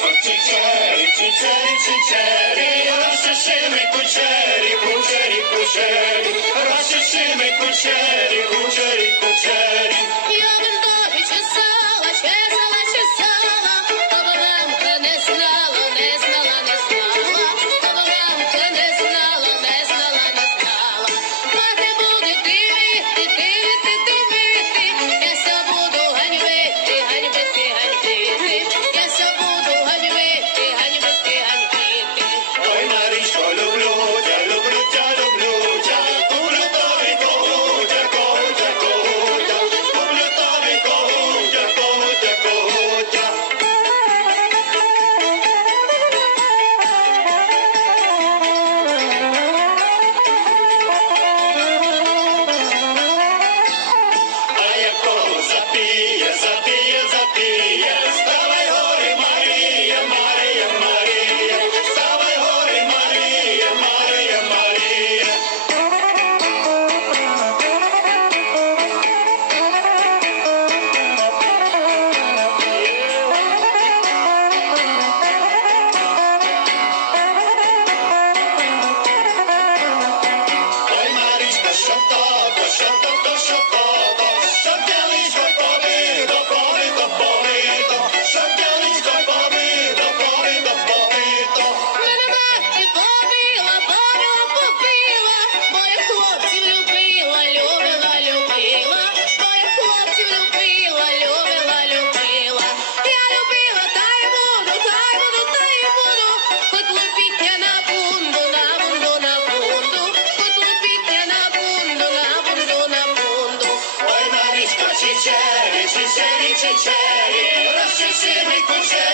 Чичері, чичері, чичері, розчеши ми кучері, кучері, кучері, розчеши ми кучері. Чечері, Чечері, розчеши ми кучері.